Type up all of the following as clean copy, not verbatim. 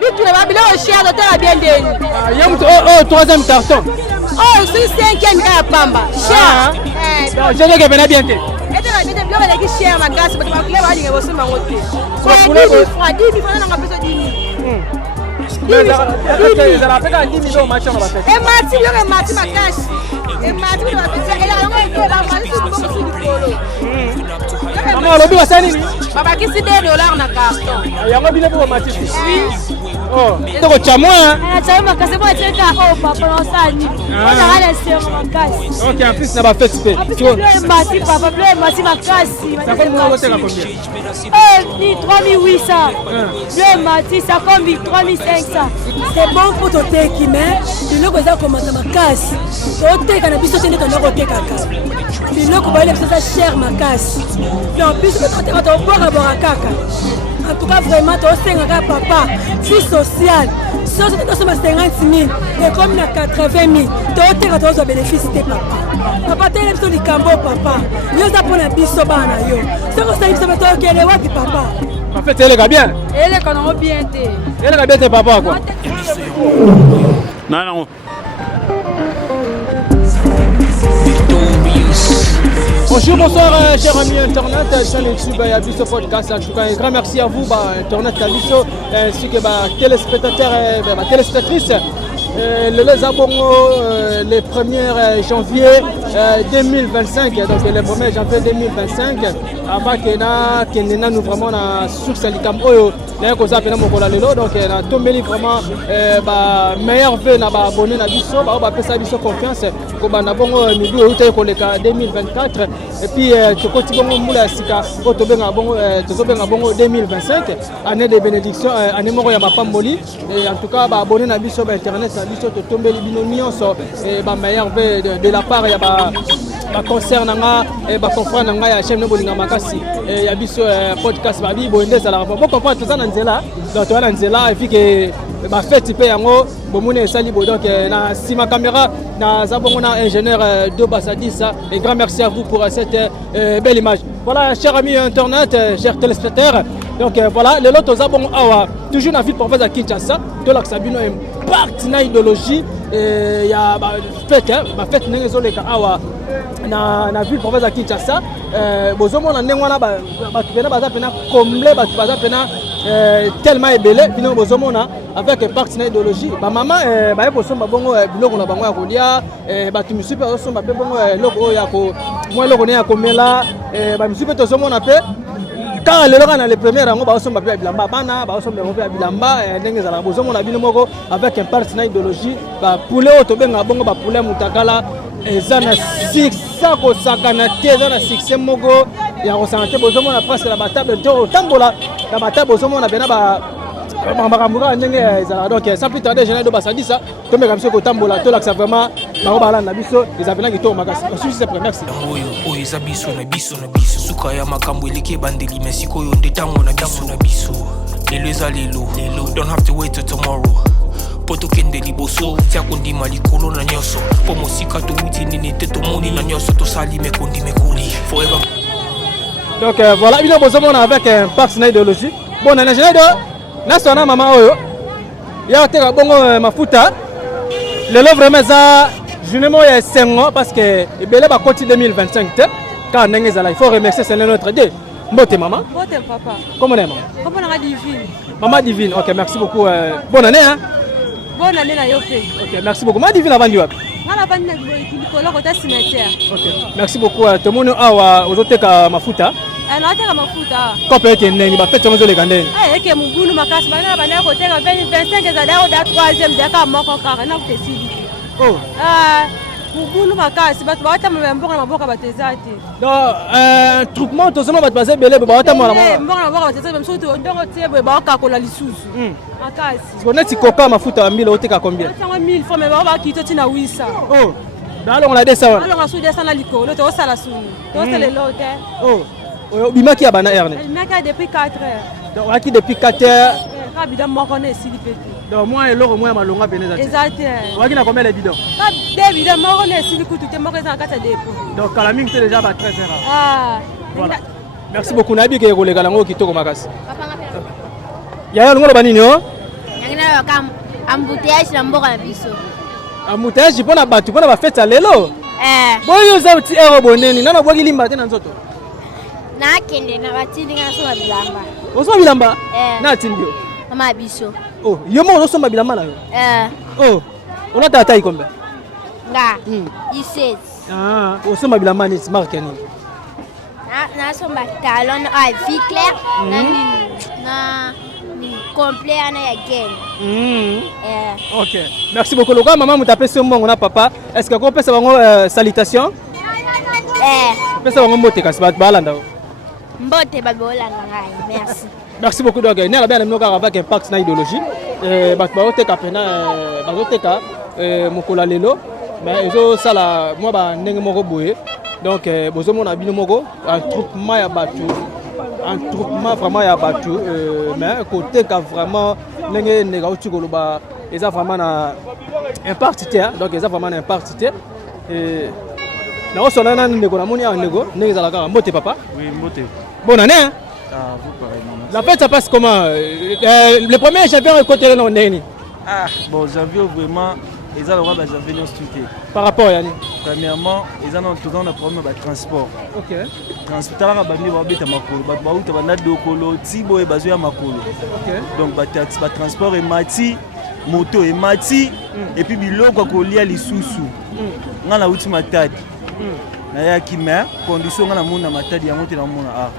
Bitu na babila au cher d'hôtel bien deni. Yam troisième carton. Oh, c'est cinquième ka pamba. Cher. Donc je dis que venez bien. Et tu vas bien bien avec cher ma casse parce que tu vas aller au sommet monter. Quoi pour le 10 000 francs na ngapesa 10 000. Mais ça la fait quand 10 millions match on va faire. Et mati yo mati ma cash. Et mati yo va faire et là on va mati sur du polo. Maman lobi wasani ni? Baba ki si $2 na carton. Yango bile pour match. Oui. Oh, toko chamo hein. Chamo makase mo teka oh papa on sani. On a la sœur makasi. OK, en plus na ba fait super. Tu vois mati papa bleu mati makasi. Ça fait moi c'est combien? Ni 3800. Bleu mati ça combien 3500. C'est bon pour ton teki mais biloko za komata makasi. To teka na biso tene to ndoko teka kaka. Biloko ba ile ça cher makasi. Non plus to teka to bora kaka. En tout cas vraiment to senga papa, si social. Si on te donne 50 000 et comme na 80 000, to teka to bénéfice te papa. Papa tele biso likambo papa. Yo za pona biso bana yo. Soko sa biso to kele wapi papa. En fait, elle est bien. Elle est quand bien té. Elle est bien tes papa quoi. Non. Bonjour, bonsoir, chers amis Internet, sur YouTube et à ce podcast. En tout cas, un grand merci à vous, Internet, ainsi que téléspectateurs et téléspectatrices. Les abonnés le 1er janvier 2025, donc le 1er janvier 2025, avant que nous vraiment na source likam oyo na ko za pena mokola lelo, donc na tombeli vraiment meilleur vœu na ba abonné na biso ba pesa biso confiance ko bana bongo midu uta ko leka 2024 et puis tokoti bongo mula sika ko tobenga bongo 2025 année de bénédiction, année moko ya mapamboli, et en tout cas ba abonné na biso ba internet na biso to tombeli bino nyonso et ba meilleur vœu de la part ya ba concernant ba confrère nanga ya chaîne bolinga makasi ya biso podcast ba bi boende sala ba comprendre tout ça na nzela, donc to na nzela et puis que ba fête pe yango bomune sali bo, donc na sima caméra na zabongo na ingénieur de Basadissa, et grand merci à vous pour cette belle image. Voilà, chers amis internet, chers téléspectateurs, donc voilà le lot zabongo awa toujours na ville province à Kinshasa to la sabino impact na idéologie ya ba fête ndenge zoleka awa na ville province à Kinshasa. Bozomona ndenge wana batu pena baza pena comblé, batu baza pena tellement ébélé bino bozomona avec impact na idéologie ba mama ba bosomba bongo biloko na bango ya kolia, batu misupe bosomba pe bongo loko ya ko moi loko ne ya komela, ba misupe tozomona pe quand le lora na le premier rango ba osomba pe bilamba bana ba osomba pe bilamba ndenge zala bozomona bino moko avec impact na idéologie ba poulet otobenga bongo ba poulet mutakala ezana 600 ko sakana te ezana succès moko ya ko santé bozomona place la batable to tambola la batable bozomona bena ba makambuka ndenge ezala, donc sans plus tarder général de Basadissa to meka biso ko tambola to laksa vraiment ba bala na biso ezapena ki to makasi susi c'est merci oyo eza biso na biso suka ya makambo eleke bandeli mais sikoyo nde tango na biso lelo eza lelo don't have to wait till tomorrow poto kende liboso tia kondima likolo na nyoso po mosika to wuti nini te to moni na nyoso to sali me kondi me koli forever. Donc voilà, bino bozomona avec un parc na idéologie bon na général de na sona mama oyo ya teka bongo mafuta lelo vraiment za journée mo ya sengo parce que ebele ba koti 2025 te quand ndenge zala il faut remercier c'est notre Dieu. Mbote maman. Mbote papa. Comment on est maman? Comment on a divine. Maman divine. OK, merci beaucoup. Bonne année hein. Bonne année na yo pe. OK, merci beaucoup. Maman divine avant du wapi? Ngala bande ko côté cimetière. OK. Merci beaucoup. Tout monde awa ozoteka mafuta. Nataka mafuta. Kope yake nini ba fete ngozo le kandeni. Yake mugulu makasi bana bana ko teka 25 za dao da 3e daka moko kaka na kutesidi. Oh. Mugulu makasi batu bata mboka na maboka batezati. Donc troupement to sema batu baze belé ba bata mwana mwana. Mboka na maboka batezati même surtout ndongo tiebe ba kakola lisusu. Makasi. Boneti koka mafuta ya 1000 oteka combien? 1000 fois mais ba kito tina 800. Oh. Dans on la descend. Alors on sous descend la likolo to sala sunu. To sala lote. Oh. Bimaki ya bana erne. Bimaki depuis 4 heures. Donc aki depuis 4 heures. Kabida moko na esili pete. Donc moi eloko moi malonga beneza. Exact. Waki na combien les bidons? David moko na esili kutu te moko za kata depo. Donc kalaming c'est déjà ba 13 heures. Ah. Voilà. Merci beaucoup nabi ke koleka lango kitoko makasi. Ya ngolo banini oh? nangina ka embouteillage na mboka na biso. Embouteillage pona batu pona ba fête lelo. Boyo za uti ero boneni nana bwaki limba te na nzoto. Na kende na batindi nga so bilamba. Osoma bilamba? Na tindio. Mama biso. Oh, yo mo osoma bilamba na yo. Oh, ona tata ikombe. Nga. Iset. Osoma bilamba ni marque ni. Na somba talon vie claire na complet ana ya game. OK. Merci beaucoup. Loka maman mutapesi mbongo na papa. Est-ce que ko pesa bango salutation? Pesa bango mbote kasi balanda. Mbote babolanda ngai. Merci. Merci beaucoup donc. Né la bien mnoka avec impact na idéologie. Bat ba oteka pena ba oteka mokola lelo. Mais ezo sala moi ba ndenge moko boye. Donc bozomo na bino moko un troupement ya batu. Un troupement vraiment ya batu mais côté ka vraiment ndenge nega utikolo ba eza vraiment na impartité donc eza vraiment na impartité et na osona na ndeko na moni ya ndeko ndenge za la kaka mbote papa. Oui, mbote. Bonne année hein? Vous pareillement. La fête ça passe comment? Le premier janvier côté là ndeni. Bon, janvier vraiment ils ont le droit de janvier structuré. Par rapport à yani. Premièrement, ils ont toujours un problème de transport. OK. Transport là bandi ba beta makolo, ba uta banda dokolo, tibo e bazo ya makolo. OK. Donc ba taxi, ba transport et mati, moto et mati et puis biloko ko lia lisusu. Ngana uti matadi. Na ya kima condition ngana mona matadi ya moto na mona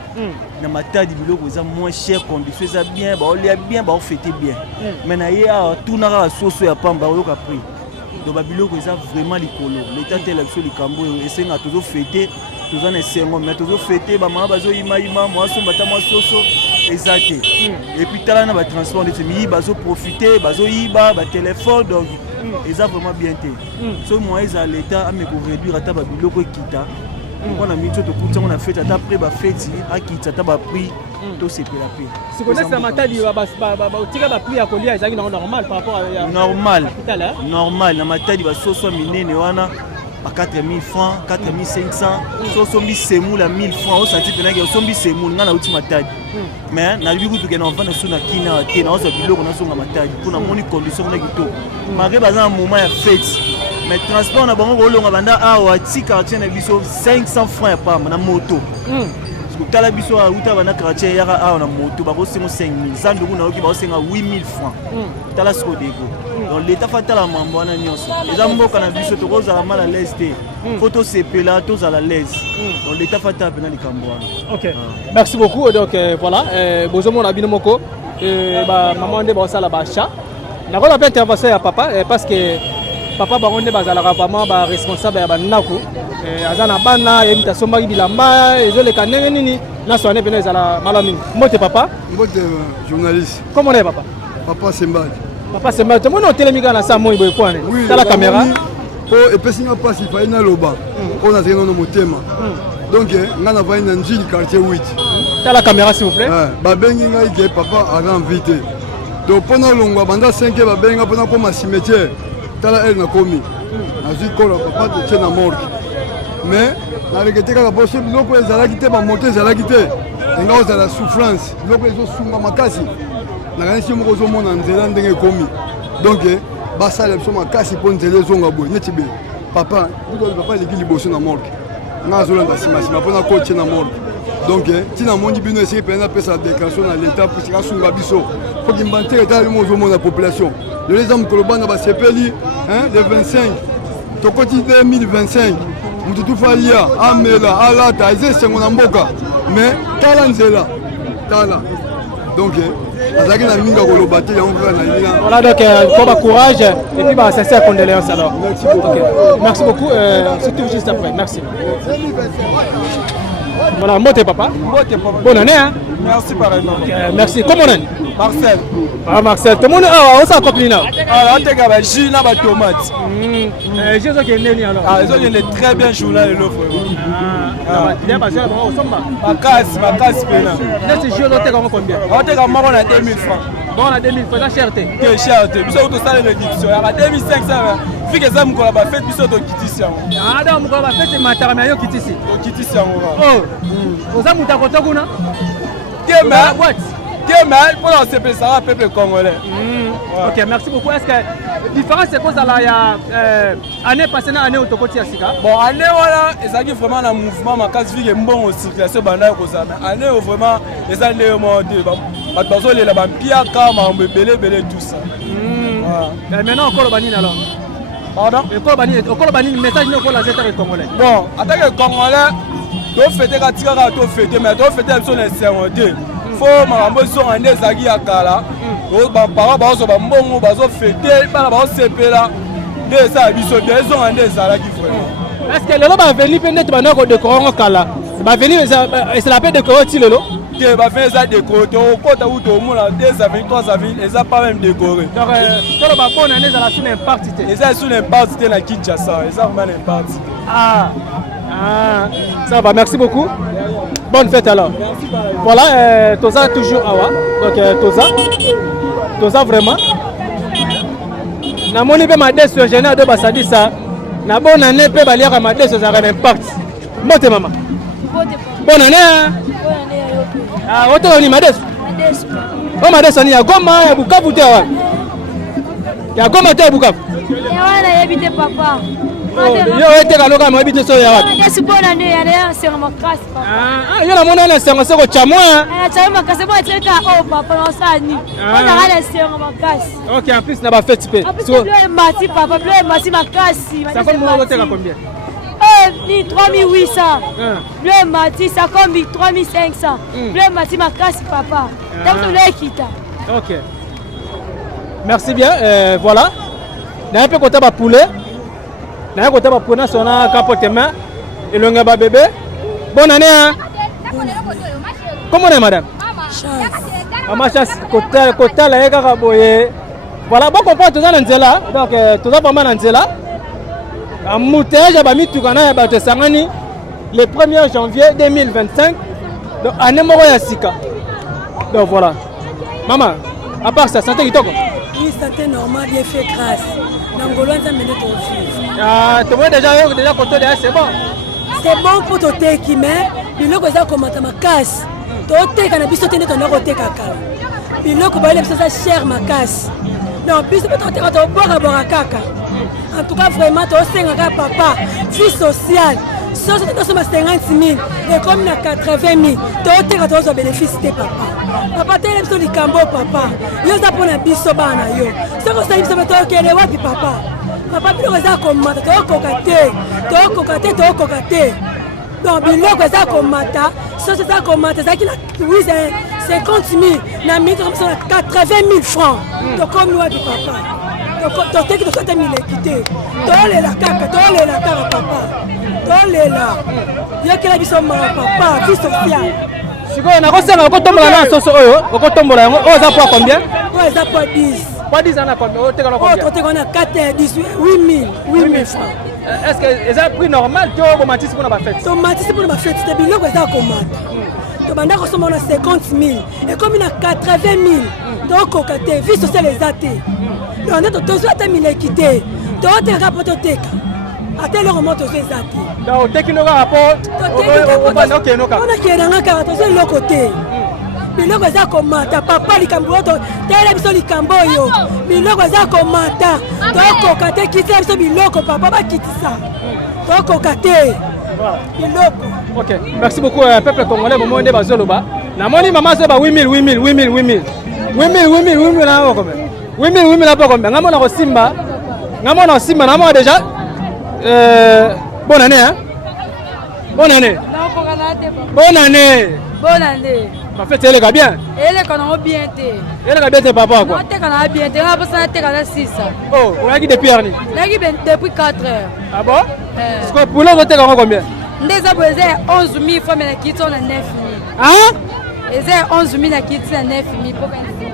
na matadi biloko eza moins cher, condition eza bien, ba olia bien, ba fêter bien. Mais na ya tout na ka soso ya pamba yo ka prix. Donc babiloko eza vraiment likolo. L'état tel action likambo esenga toujours fêter, toujours na sengo mais toujours fêter ba mama bazo ima moi so bata moi soso ezate. Et puis tala na ba transport de mi bazo profiter, bazo iba ba téléphone donc eza vraiment bien té. So moi eza l'état a me ko réduire ata babiloko kita. On a mis tout au on a fait ata après ba fête a kita ata ba prix to c'est la paix. Si connais ça matadi ba tika ba prix ya kolia ezaki normal par rapport à normal na matadi ba soso minene wana à 4000 francs 4500 soso mi semoula 1000 francs au senti pena ke sombi semoula na uti matadi mais na biku to ke na vana suna kina te na osa biloko na songa matadi pour moni condition na kito malgré bazan un moment ya fête mais transport na bango kolonga banda awa ti quartier na biso 500 francs pa na moto. Tala biso a uta bana quartier yaka a na moto ba ko sengo 5000 zandu kuna oki ba senga 8000 francs tala sko dego donc l'état fatala mambo na nyonso eza mboka na biso to koza la mal à l'aise te photo sepela to za la l'aise donc l'état fatala pena likambo wana. OK. Merci beaucoup donc voilà bozomo na bino moko ba maman de ba sala ba cha na ko la intervention ya papa parce que papa bangonde bazala vraiment ba responsable ya banako azana bana yemita sombaki bilamba ezoleka ndenge nini na soane pena ezala malami mbote papa mbote journaliste comment est papa papa Sembadi tout le monde hôtel na sa moi boy point dans la caméra oh et puis nga passe il fallait na loba on a zéro no motema donc nga na va na njili quartier 8 dans la caméra s'il vous plaît ba bengi nga ike papa a invité donc pendant longwa banda 5 ba benga pendant pour ma cimetière tala elle na komi azui kola papa de tena morgue mais na regete kaka bosse biloko ezalaki te ba moto ezalaki te nga ozala souffrance biloko ezosunga makasi na kanisi moko ozomona nzela ndenge ekomi donc basala biso makasi mpo nzela ezonga boye neti be papa papa eleki liboso na morgue nga azolanda nsima mpona kotie na morgue donc ntina mondi bino esiki pene apesa déclaration na l'état po sika asunga biso foki mbantere tala bimo ozomona population lelo eza mokolo bana basepeli le 25 tokoti 2025 mutu tufalia amela alata eza esengo na mboka mais tala nzela tala donc azalaki na mingi akoloba te yango kaka na lina voilà donc faut ba courage et puis ba sincère condoléances alors merci beaucoup surtout juste après merci voilà mbote papa bonne année hein merci pareillement merci comment on est Marcel Marcel tout le monde on s'en copine là on te gaba jus na ba tomate je sais que neni alors ils ont une très bien journal le frère bien passé là on somba bakasi pena nest je dois te comment combien on te gaba moko na 2000 francs bon na 2000 francs la cherté que cherté biso to sala réduction ya 2500 fike za mkola ba fête biso to kitisi yango donc mkola ba fête matara yo kitisi to kitisi yango oh oza muta kota kuna kema boîte te mais pour la CPSA peuple congolais. Ok, merci beaucoup. Est-ce que la différence c'est quoi ça là? Il y a année passée, année au Tokoti Asika? Bon, année voilà, ils ont vraiment un mouvement, ma case vie est bon circulation bandai comme ça. Mais année vraiment, ils ont les montés. Bah, parce que les là-bas, pia kama, belé tout ça. Maintenant encore le banine alors. Pardon? Encore le banine, message nous pour la ZR congolais. Bon, en tant que congolais, tu fêter quand tu as fêté, mais tu fêter sur les sermentés. Faut ma sont en des agis à Kala. Parents bazo bambongo bazo fêter, bana bazo sepela. Des ça biso des ont en des ala qui frère. Est-ce que le va venir peut-être maintenant de Coran Kala? Va venir c'est la paix de Coran ti lelo. Que va faire ça décorer au côté où tout le monde a 2 avis, 3 avis, ils ont pas même décoré. Donc tout le bonne année dans la sous l'impact. Ils ont sous l'impact na Kinshasa, ils ont vraiment l'impact. Ça va, merci beaucoup. Bonne fête alors. Voilà, Toza toujours awa. Donc Toza vraiment. Na moni pe ma décision générale de Basadi ça. Na bonne année pe balia ka ma décision ça a un impact. Mote maman. Bonne année. Auto ni ma décision. Oh ma décision ya Goma ya Bukavu te awa. Ya Goma te Bukavu. Ya wana yebite papa. Yo ete kaloka mo ebite so ya wapi? Yesu bonne année ya leo senga makasi papa. Yo na mona na senga soko chamwa. Chama makasi mo etreka o papa no sani. Ona hala senga makasi. OK, en plus na ba fête pe. So bleu mati papa, bleu mati makasi. Ça fait moi voter combien? Ni 3800. Bleu mati ça comme 3500. Bleu mati makasi papa. Donc le kita. OK. Merci bien. Voilà. Na un peu côté ba poulet. Na côté ba poulet son na capote main et le ngaba bébé. Bonne année hein. Comment on est madame? Maman chasse côté la eka boye. Voilà, bon comprendre tout ça dans nzela. Donc tout ça pas mal dans nzela. Embouteillage ba mitukana ya ba tesangani le 1er janvier 2025. Donc année moko ya sika. Donc voilà. Maman, à part ça, santé kitoko. Oui, santé normale, bien fait grâce. Nangolo ça mène ton fils. Tu vois déjà côté derrière c'est bon. C'est bon pour ton thé qui met. Biloko za komata makasi. To thé kana biso tene ton côté kaka. Biloko ba ile biso ça cher makasi. Non, biso peut te to boire kaka. En tout cas vraiment to senga papa, vie sociale. Si on a 50 000 et comme il y a 80 000, tu as un bénéfice de papa. Papa, tu as un cambo papa. Tu as un biso bana yo. Si on a un biso papa. Papa, tu as un commander, tu as un cocaté, tu as un cocaté. Donc, il y a un commander. Si on a un commander, c'est 50 000. Il y a 80 000 francs. Donc, comme nous, papa. Donc, tu as un équité. Tu as la carte, papa. Tolela. Il y a qui la biso papa, vie sociale. Si on a reçu un cotombola na soso oyo, o cotombola yango, o za poa combien? Ouais, ça pas 10. Pas 10 ans à combien? O te kono combien? O te kono 4 18 8000 francs. Est-ce que c'est un prix normal to bo matisi pour na ba fête? To matisi pour na ba fête, c'est biloko za komata. To banda ko somo na 50 000 et comme il a 80 000, to kokate vie sociale ezate. Donc on to zo ta milekité. To te rapoto teka. Attends le remonte aux Zati. Donc, dès qu'il y aura un rapport, on va nous faire. On a qui est dans la carte, c'est le côté. Mais le gars comme ta papa li kambo to, tele biso li kambo yo. Mais le gars comme ta, to kokate kiti biso biloko papa ba kiti ça. To kokate. Biloko. OK. Merci beaucoup peuple congolais moment de bazoloba. Na moni maman so ba 8000 na ko combien? 8000 na pas combien? Ngamo na ko simba. Ngamo na simba na mo déjà. Bonne année hein. Bonne année. Bonne année. Bonne année. Ma fête elle est bien. Elle est quand on bien té. Elle est bien tes papa quoi. On te quand on bien té, on va passer té quand 6. Oh, on a qui depuis Arni. On a qui depuis 4 heures. Ah bon? Est-ce que pour l'autre t'es combien? Ndeza boze 11 000 fois mais la kiti on a 9 000. Hein? Eza 11 000 la kiti na 9 000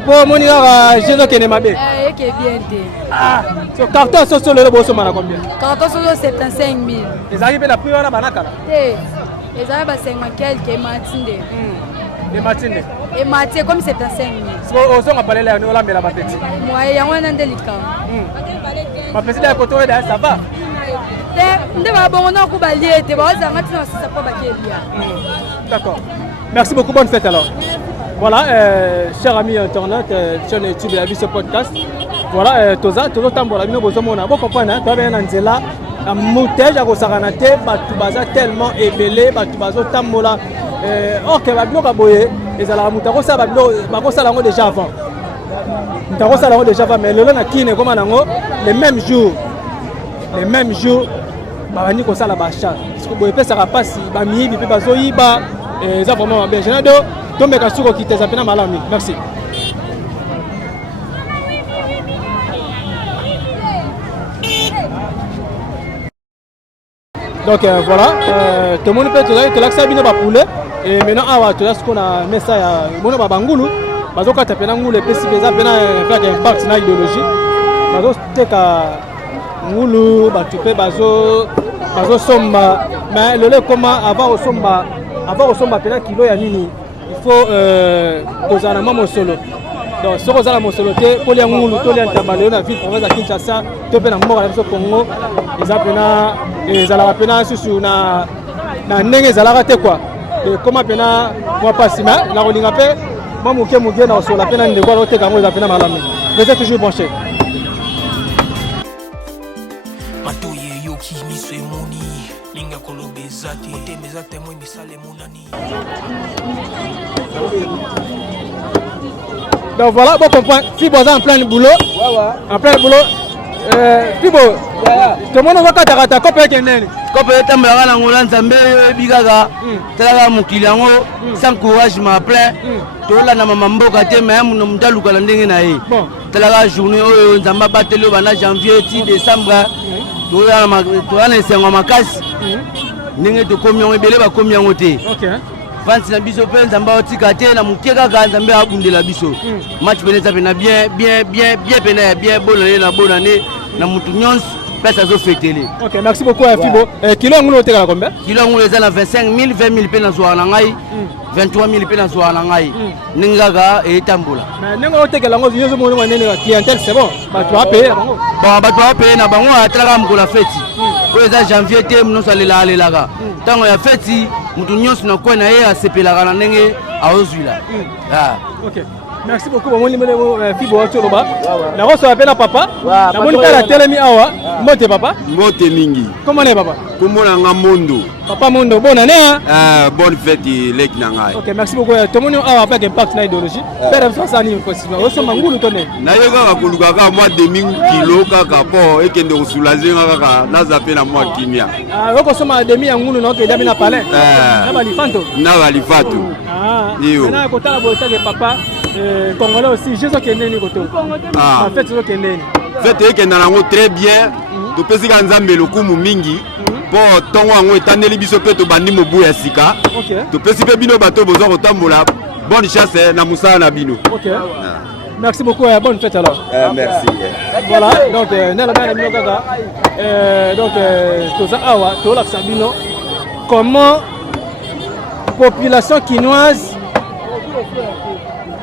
pour moni ka jeune qui ne m'a bien. Qui est bien té. Ah, so carton soso le bosso mara combien? Carton soso 75 000. Les arrivés la prière na banaka. Les arrivés ba 50 quelques matinde. Les matines. Et matin comme 75 000. So on a parlé là on la met la petite. Moi ya wana ndelika. Ma petite à côté là ça va. Nde ba bongo na ko ba liete ba za ngati na sisa pa ba kelia. D'accord. Merci beaucoup, bonne fête alors. Voilà, chers amis internautes, sur YouTube et ce podcast. Voilà, Toza, Tozo Tambola, nous vous comprenez, tu as un Anzela, un moutage à Rosaranate, Batubaza tellement ébélé, Batubazo Tambola. Ok, Bablo Baboye, et à la Moutarosa Bablo, Babosa Lango déjà avant. Moutarosa Lango déjà avant, mais le long à qui n'est comme un ango, les mêmes jours, Babani Kosa la Bacha. Parce que vous pouvez ça passe, Bami, Bibi Bazoïba, et ça vraiment bien. Génado, Tombe Kasuko qui te s'appelle Malami. Merci. Donc voilà, tout le monde peut te l'accès bien poulet et maintenant tu as ce qu'on a mis ça mono babangulu bazoka tapena ngulu pesi pesa pena faire impact na idéologie bazo teka ngulu batupe bazo somba mais le comment avoir au somba pena kilo ya nini il faut kozana mamo solo. Donc ce que mon solo te pour les ngulu to les tabale na ville province à Kinshasa to pena moko na Congo ils ont pena susu na ndenge zalaka te quoi et comment pena moi pas na rolinga pe moi muke na so la pena ndeko lo te kango za pena malami vous êtes toujours branché matoye yoki miswe moni linga kolobe zati te mezate moi misale monani. Donc voilà, bon comprendre. Fibo en plein boulot. En plein boulot. Fibo, tout le monde va kataka kopé kenene. Kopé tambara na ngula nzambe bigaga. Tala mukili yango sans courage ma plein. Tola na mama mboka te mais muno mutaluka la ndenge na ye. Tala journée oyo nzamba batelo bana janvier 10 décembre. Tola na sengo makasi. Ndenge to komyo ebele ba komyo yango te. OK. Fansi na biso pe nzamba otika te na mukeka ka nzambe abundela biso. Match peneza pena bien pena bien bonne année na mutu nyonso pesa zo fêter. OK, merci beaucoup Fibo. Kilo ngulo oteka la combien? Kilo ngulo eza na 25 000, 20 000 pena zo na ngai. 23 000 pena zo na ngai. Ningaga etambola. Mais ninga oteka la ngozo yozo mona nene la clientèle c'est bon. Ba tu vas payer na bango. Bon, ba tu vas payer na bango atlaka mkola fête. Ko eza janvier te muno salela alelaga. Tango ya fête mutu nyonso na kwa na ye asepelaka na ndenge aozwila. OK. Merci beaucoup bon numéro Fibo Choloba. Na roso appelle papa. Na moni kala telemi awa. Mote papa. Mote mingi. Comment est papa? Comment nga Mondo. Papa Mondo, bonne année hein. Bonne fête lek na ngai. OK, merci beaucoup. Tout le monde awa avec impact na idéologie. Père France ani possible. Roso mangulu tonne. Na yoga ka kuluka ka moi demi kilo kaka po ekende osulaze kaka na zape na moi kimia. Roko soma demi ya ngulu na ke dami na palais. Na balifanto. Na balifato. Iyo. Na ko tala bo ke papa Congolais aussi, Jésus qui est né côté. En fait, c'est qui est né. Fête qui est nango très bien. To pesi ka nzambe lokumu mingi. Po tongo ngo etandeli biso pe to bandi mobu ya sika. OK. To pesi pe bino bato bozo kotambola. Bonne chasse na musala na bino. OK. Merci beaucoup et bonne fête alors. Merci. Voilà, donc nela bana bino kaka. Donc toza awa to la sabino. Comment population quinoise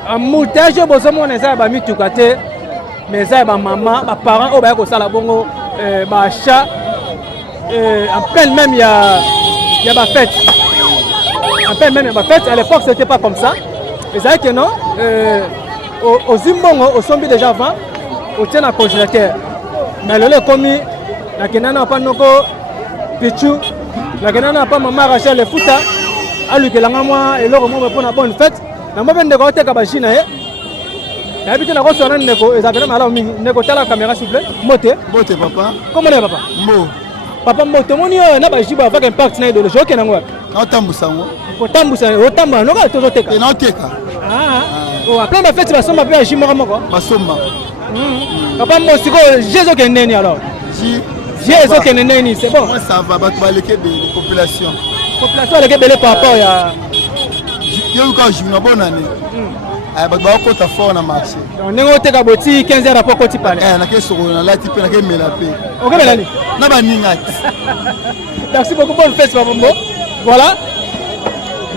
en moutage bozomo neza ba mituka te mais ça ba maman ba parents o ba ko sala bongo ba chat en pleine même il y a ba fête en pleine même ba fête à l'époque c'était pas comme ça et ça que non au zimbongo au sombi déjà avant au tient à congélateur mais le commis la kenana pa noko pichu la kenana pa maman Rachel le futa a lui que la moi et l'autre moi pour la bonne fête. Na mbobe ndeko oteka bashina na biki na ko sona ndeko ezabela mala mingi ndeko tala caméra s'il vous plaît mote papa comment est papa mo papa moto moni na bajiba avec impact na idéologie OK na ngwa na tambusa ngo ko tambusa o tamba no ka tozo teka na oteka o après ma fête basomba pe ajima moko basomba papa mo siko Jésus ke neni alors Jésus ke neni c'est bon moi ça va ba baleke de population avec belé papa ya yo ka jouna bonne année ba ba ko ta fort na marché on ngo teka boti 15 heures après koti pale na ke soko na lati pe na ke mela pe OK melani na ba ningati merci beaucoup bonne fête papa mo voilà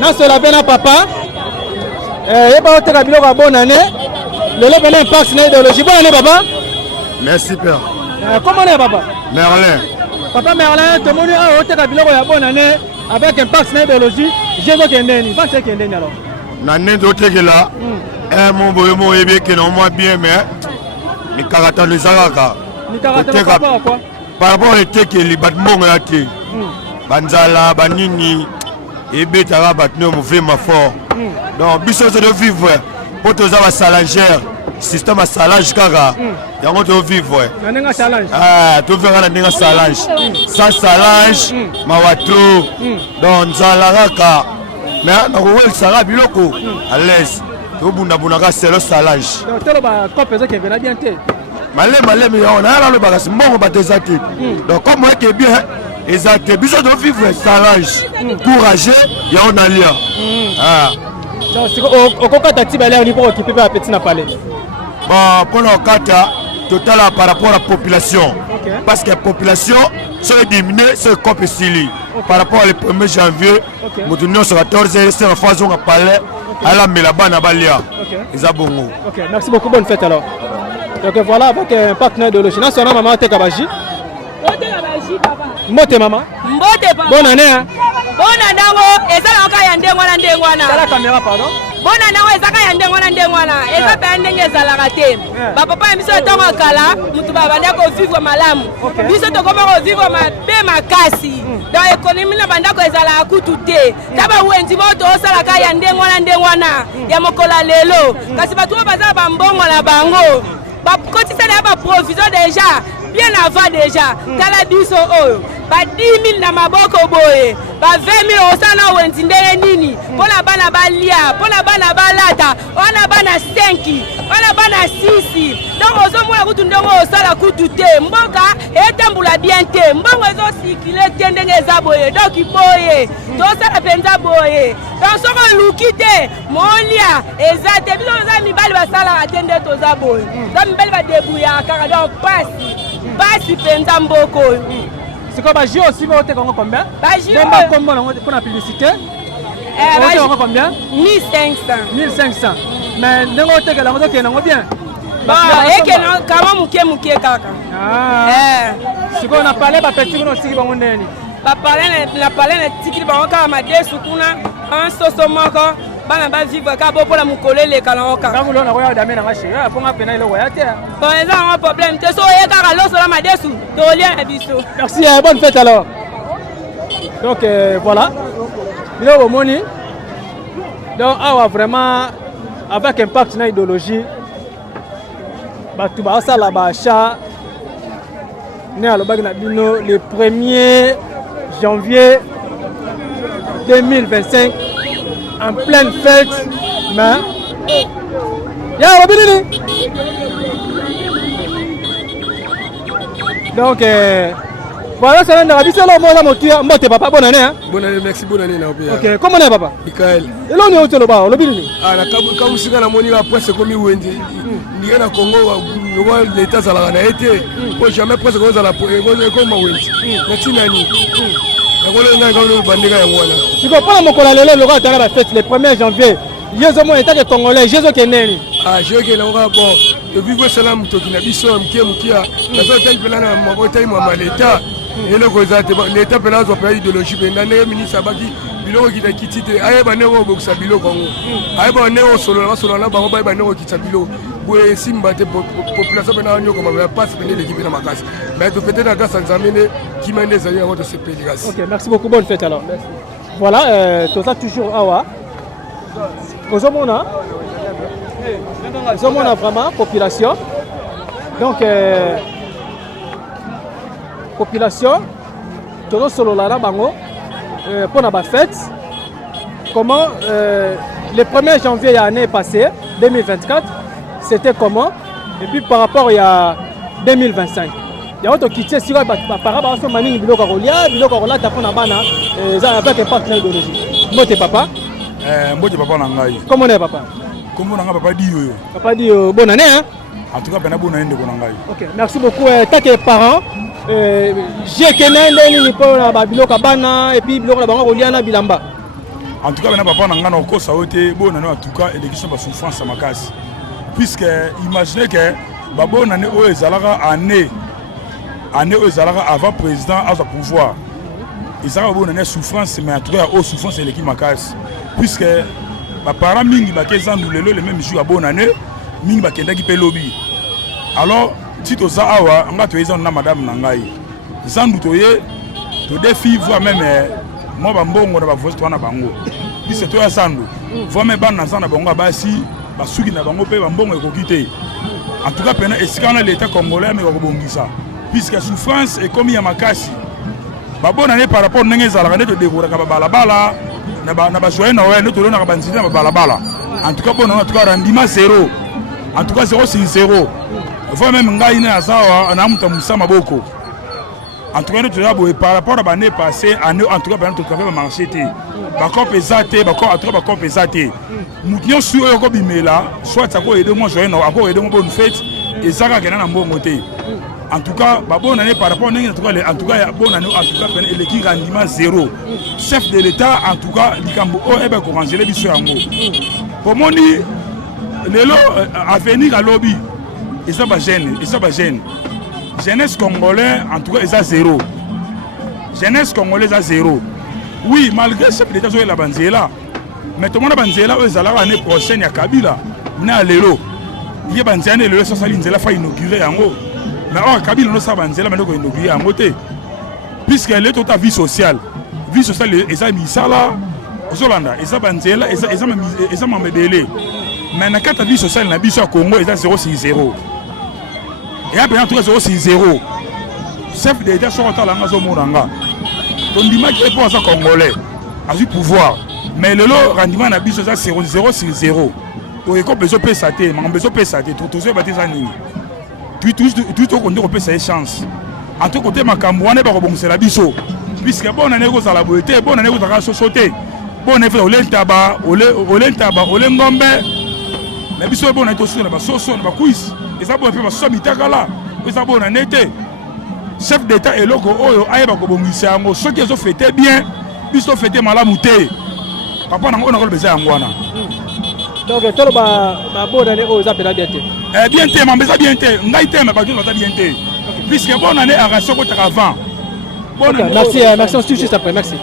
na sola bena papa et ba teka biloko bonne année le le bena impact na idéologie bonne année papa merci père comment est papa Merlin papa Merlin to moni a teka biloko ya bonne année avec impact na idéologie Jésus qui est né, il va se qu'il est né alors. Nané d'Otekela, mon boy, mon bébé qui n'ont moins bien, mais caractère les Araka. Par rapport à l'été qui est les bâtiments à thé, Banzala, Banini, et Betara, Batno, mauvais ma fort. Donc, Bissot de vivre, pour tous avoir salangère, système à salage, Kara, et on doit vivre. Ah, tu verras la salange. Sans salange, Mawatro, donc Zalaraka. Mais on va Sara Biloko, à l'aise. Tu vas c'est le salange. Malé, mais on a le bagage, mon baptisé. Donc, comme moi qui est bien, ils ont besoin de vivre salange. Courageux, et on a lien. Au cas où tu as pour occuper la petite palais. Bon, pour le cas, total par rapport à la population. Parce que la population, c'est diminué, c'est comme Sili. Par rapport au 1er janvier, nous sommes 14 et c'est en phase où on a parlé à la Mélaba Nabalia. Merci beaucoup, bonne fête alors. Donc voilà, avec un partenaire de l'Ochina, son nom maman Tekabaji. Mbote maman. Mbote papa. Bonne année hein. Bonne année, et ça encore ndengwana. La caméra pardon. Bonne année, ezaka ya ndengwana. Eza pe ndenge ezalaka te. Ba papa miso tongo kala, mutu babanda ko vivre malamu. Biso to koma ko vivre mabe makasi. Dans économie na banda ko ezala kutu te. Taba wenzi moto osalaka ya ndengwana. Ya mokola lelo. Kasi batu baza ba mbongo na bango. Ba kotisa na ba provision déjà. Bien avant déjà, tala biso oyo ba 10 000 na maboko boye ba 20 000 osana wenzi ndenge nini pona bana balia pona bana balata ona bana 5 ona bana 6 donc ozomona kutu ndongo osala kutu te mboka etambula bien te mbongo ezosikile te ndenge eza boye donc boye tosala penza boye donc soko luki te molia eza te biso za mibali basala atende toza boye za mibali ba debuya kaka donc Basi penza mboko. C'est quoi Baji aussi va combien? Baji pour la publicité. Combien? 1500. 1500. Mais n'engo te que la moto qui n'engo bien. Bah et que non kama muke kaka. C'est quoi on a parlé ba petit no tiki bango ndeni. Ba parler na tiki bango kama madesu kuna un soso moko. Bana ba vivre ka bo pour la mukolele kaloka. Quand vous l'on a regardé d'amener na chérie, pour nga pena ile royauté. Bon, ils ont un problème. Tu so ye ka lo so la madesu, to lien biso. Merci, bonne fête alors. Donc voilà. Bilo au moni. Donc ah vraiment avec impact na idéologie. Ba tu ba ça la ba cha. Né à l'obag na bino le 1er janvier 2025. En pleine fête, mais ya Robinini. Donc voilà, c'est un arabe, c'est le mot de Mbote papa, bonne année hein. Bonne année, merci, bonne année na opia. OK, comment est papa? Michael. Et là on est au Loba, Robinini. Ah na kabu sika na moni après c'est comme wendi. Ndike na Congo wa l'état za la na été. Pour jamais presque comme ça la comme wendi. Na tinani. Si vous prenez mon collègue, le roi de la fête le 1er janvier, Jésus mon état de Congolais, Jésus qui est né. Ah, Jésus qui est là, bon, de vivre salam, to qui n'a biso, mkia, la zone de la mabotaï, ma l'état, et le gozat, l'état pénal doit payer idéologie, mais l'année ministre Abaki, bilo qui t'a quitté, aïe, banero, boxabilo, Congo, aïe, banero, solo, la barba, banero, qui s'abilo. Si la population passe l'équipe de ma classe. Mais de peut-être la grâce à Nzamene qui mène des années avant de ce pays. Ok, merci beaucoup, bonne fête alors. Voilà, tout ça toujours Awa. Aujourd'hui, on a vraiment population. Donc, population, tout le solo là, bango, pour la fête. Comment le 1er janvier l'année passée, 2024, c'était comment? Et puis par rapport à 2025. Il y a autre qui tient sur par rapport à ce manière de Biloka, tu as bana, avec un partenaire idéologique. Moi, t'es papa? Moi, t'es papa Nangaï. Comment est papa? Comment on a papa dit? Papa dit bonne année. Hein? En tout cas, bonne année de Nangaï. Ok, merci beaucoup. Tant que parents, j'ai qu'un pour Biloka bana et puis Biloka bana Oliana Bilamba. En tout cas, papa Nangaï a encore sauté bonne année en tout cas et des questions de souffrance à ma casse. Puisque imaginez que Babon année où Zalara année où Zalara avant président à son pouvoir. Ils ont une souffrance, mais en tout cas, souffrance c'est l'équipe Makas. Puisque baparent mingi bake zandu lelo le même jour ya bonne année mingi bakendaki mpe lobi alors ti toza awa nga toye zandu na madame na ngai zandu toye todefi voire même mwa bambongo na bavoisi towana bango biso toya zandu voire même bana na zandu na bango basi basuki na bango mpe bambongo ekoki te en tout cas pena esika wana l'état congolais ameka kobongisa puisque souffrance ekomi ya makasi babona ne par rapport ndenge ezalaka nde todekoraka babalabala na bajoye noel nde tolonaka banzili na babalabala en tout cas bona en tout cas rendement zéro en tout cas 0 sur 0 voi même ngai ne azawa anamuta musa maboko en tout cas nde toza boye par rapport à bannée passé en tout cas bana totrape bamarché te bakope eza te en tout cas bakope eza te motu nyonso oyo akobimela soit akoyede mwa joye no akoyede mwa bonne fête ezaka kena na mbongo te en tout cas babona ne par rapport ndenge en tout cas ya bona ne en tout cas pene eleki rendement zéro chef de l'état en tout cas likambo oyo ebe korangele biso yango pomoni lelo avenir alobi eza bagene jeunesse congolais en tout cas eza zéro jeunesse congolais eza zéro oui malgré chef de l'état zoyela banzela mais tomona banzela oyo ezalaka année prochaine ya kabila na lelo ye banzela ne lelo sasali nzela fa inauguré yango mais or kabila no sa banzela mande ko inauguré yango te puisque le tota vie sociale eza misala ozolanda eza banzela eza mamebele mais na kata vie sociale na biso ya Congo eza 0 sur 0 et après en tout cas 0 sur 0 chef d'état so otalanga zo moranga tondimaki po sa congolais a du pouvoir mais lelo rendement na biso eza 0 sur 0 to eko bezo pesa te ma bezo pesa te to zo batiza nini tu okonde kopesa ye chance en tout côté makambo wana bakobongisela biso puisque bona ne kozala boye te bona ne kozala soso te bona efe olentaba ole ngombe mais biso bona tosuka na basoso na bakuisi eza bona mpe basoso mitakala eza bona ne te chef d'état eloko oyo ayeba kobongisa yango soki ezofete bien biso fete malamu te papa nango oyo nakolobeza yango wana donc tolo babona ne oyo eza mpena bien te bien te mambe eza bien te ngai te me bato baza bien te puisque bonne année aration kotaka avant merci on se tue juste après merci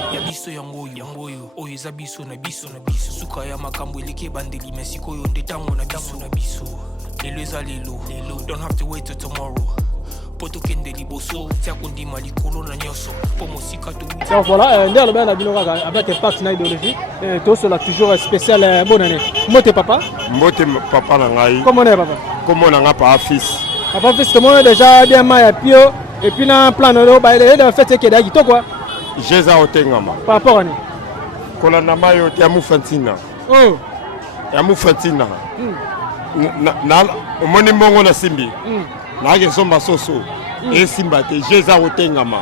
oyo eza biso na biso suka ya makambo eleki ebandeli me sikoyo nde ntango na biso lelo eza lelo don't have to wait till tomorrow po tokende liboso tia kondima likolo na nyonso po mosika donc voilà nde alobi na bino kaka avec impact na idéologie tosola toujours spécial bonne année mbote papa na ngai comment est papa comment na nga pa fils papa fils comment déjà bien ma ya pio et puis na plan no ba ile de fait que dagi to quoi jeza otengama par rapport à ni kolanda mayo ya mufantina na omoni mbongo na simbi na ke somba soso e simba te jeza otengama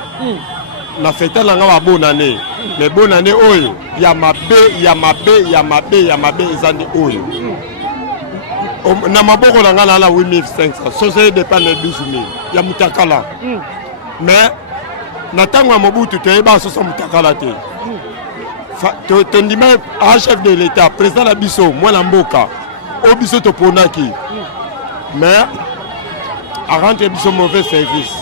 na feta la nga ba bonane mais bonane oyo ya mabe ezandi oyo na maboko na nga na 8500 soso dépend de 12000 ya mutakala mais na tango ya mobutu toyeba soso mutakala te tondima a chef de l'état président na biso mwana mboka o biso toponaki mais a rentre biso mauvais service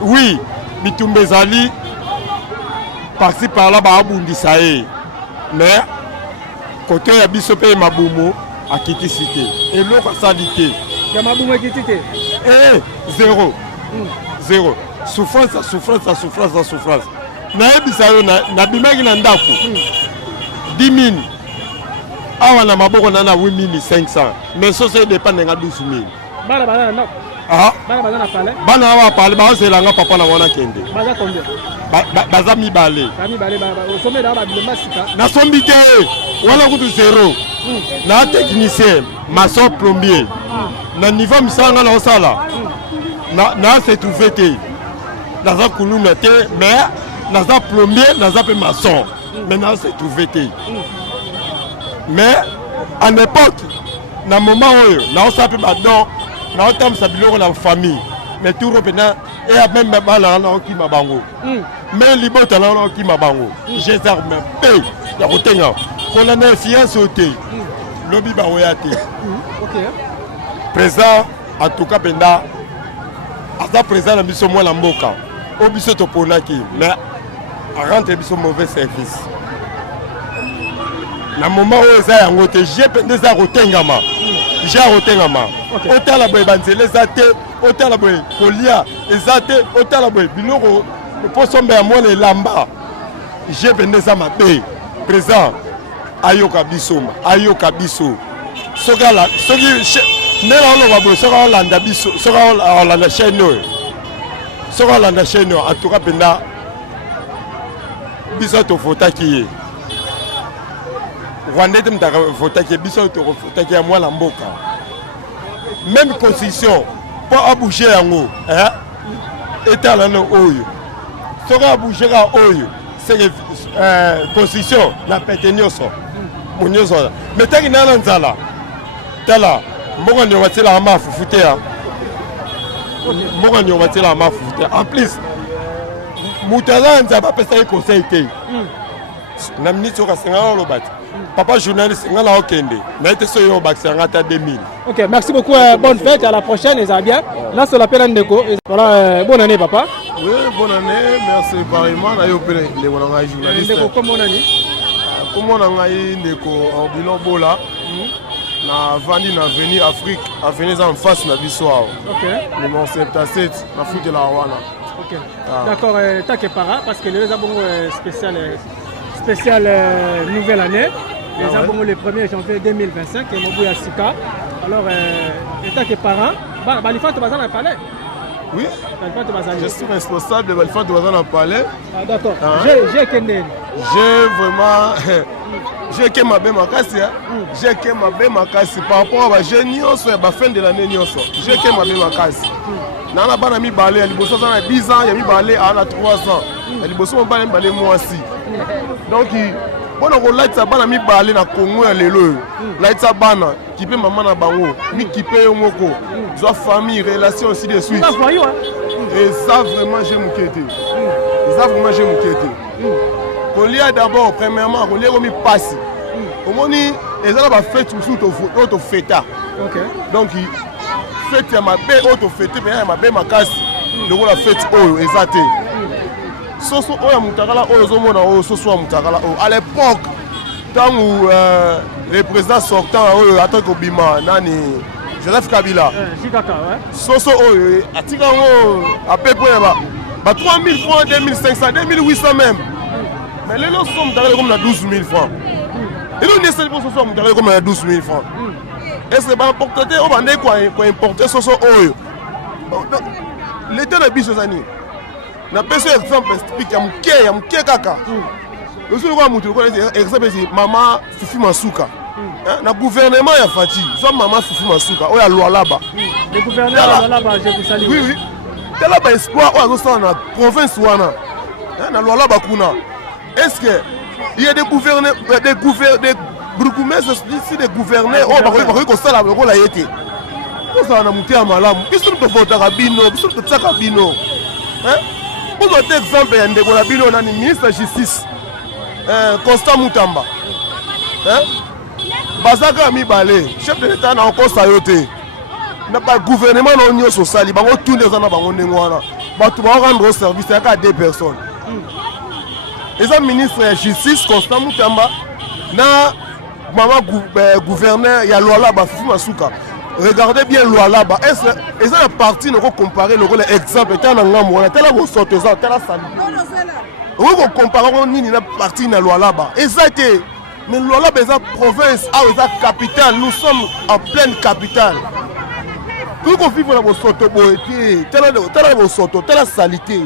oui bitumba ezali parti par là baabundisa ye mais côté ya biso mpe mabumu akitisi te eloko asali te ya mabumu ekiti te zéro souffrance nayebisa yo nabimaki na ndako 10 000 awa na maboko na 8500 mais soso edépende nga 12 000 bana baza na ndako bana baza na palais bana awa palais baozelanga papa na wana kende baza combien baza mibale osombe na babilema sika nasombi te wana kutu 0 na technicien maçon plombier na niveau misala na osala na se trouvé te naza kuluna te mais naza plombier naza pe maçon maintenant se trouvé te mais en époque na moment oyo naosala pe badon naotambisa biloko na famille mais turo pena eya meme bana naokima bango mais libota naokima bango gesarme mpe ya kotenga mpona na influence oyo te lobi baoya te président en tout cas mpenza aza président na biso mwana mboka oyo biso toponaki mais a rentre biso mauvais service na moment oyo eza yango te GP nde eza kotengama ja kotengama otala boye banzela eza te otala boye kolia eza te otala boye biloko posombe ya mwana elamba GP nde eza mabe président ayoka biso soki ndenge oloba boye soki aolanda biso soki aolanda chaîne oyo soki aolanda chaîne oyo atuka mpenza biso tofotaki ye rwanda te mutaka votaki biso tofotaki ya mwana mboka même constitution mpo abouge yango etalana oyo soki abouge ka oyo seke constitution na pete nyonso monyonso me tangi nana nzala tala mboka ndio batielaka mafufu te mboka ndio batielaka mafufu te en plus moto aza nzala bapesaki conseil te na miniti oyo kasengana oloba te papa journaliste nga na okende na ete so yo bakisanga ata 2000. Ok, merci beaucoup, bonne fête, à la prochaine, et ça va bien. Là, c'est l'appel à Ndeko. Voilà, bonne année, papa. Oui, bonne année, merci pareillement. Na yo pele le wona journaliste. Ndeko comment on a dit? Comment on a Ndeko en bilan bola. Na vandi na veni Afrique, a veni en face na bisoir. OK. Numéro 77 na foot de la Rwanda. OK. D'accord, tant que para parce que les abons spécial nouvelle année. Les abons le 1er janvier 2025 et Mobuya Sika. Alors, étant que parent, Balifat Bazan a parlé. Oui, je suis responsable de Balifat Bazan a parlé. Ah, d'accord. J'ai vraiment. J'ai que ma belle makasi. J'ai que ma belle makasi par rapport à la géniose et la fin de l'année. J'ai que ma belle makasi. Nana bana mi balé, elle bosse à 10 ans, il mi balé à 3 ans. Elle bosse mon balé moi aussi. Donc, bon, on a été bana mi balé na Congo et lelo. Là, il bana qui peut maman na bango, mi qui peut yomoko. Soit famille, relation aussi de suite. Et ça vraiment j'ai m'inquiété. Ça vraiment j'ai m'inquiété. Qu'on lit d'abord premièrement, qu'on lit comme il passe. Au moins, ils ont pas fait tout auto fêta. Donc, fête ya mabe auto fêter, mais ya mabe makasi. Donc la fête oh exact. Soso oya mutakala oyo zomona oyo soso mutakala oyo à l'époque tant où le président sortant oyo attaque obima nani Joseph Kabila soso oyo atika ngo à peu près ba 3000 francs 2500 2800 même mais les lots sont mutakala comme na 12000 francs et nous ne savons pas soso mutakala comme na 12000 francs est-ce que ba importer on va quoi importer soso oyo l'état de biso zani na peso exemple explique ya mke kaka ozo kwa mutu ko exemple si mama Fifi Masuka na gouvernement ya Fati so mama Fifi Masuka o ya Lualaba le gouverneur ya Lualaba je vous salue oui tela ba espoir o azo na province wana na Lualaba kuna est-ce que il y a des gouverneurs des bourgmestres ici des gouverneurs o ba ko sala ba ko la yete ko sa na mutu ya malamu biso to votaka bino biso to tsaka bino pour votre exemple, il y a un ministre de la Justice, Constant Moutamba. Bazaka Mibale, chef de l'État n'a encore sayoté. N'a pas gouvernement non social, il va tout les ans avant de moi. Tu vas rendre service à 2 personnes. Et le ministre de la Justice, Constant Moutamba, na maman gouverneur, il y a Lualaba, Fifi Masuka. Regardez bien Lualaba. Est-ce que la partie nous comparer le rôle exemple tel un homme on a tel un sortezan tel un salut. On compare la partie na Lualaba. Exact. Mais Lualaba est la province, est la capitale. Nous sommes en pleine capitale. Tout qu'on vit dans votre sorte tel un sorte tel un salité.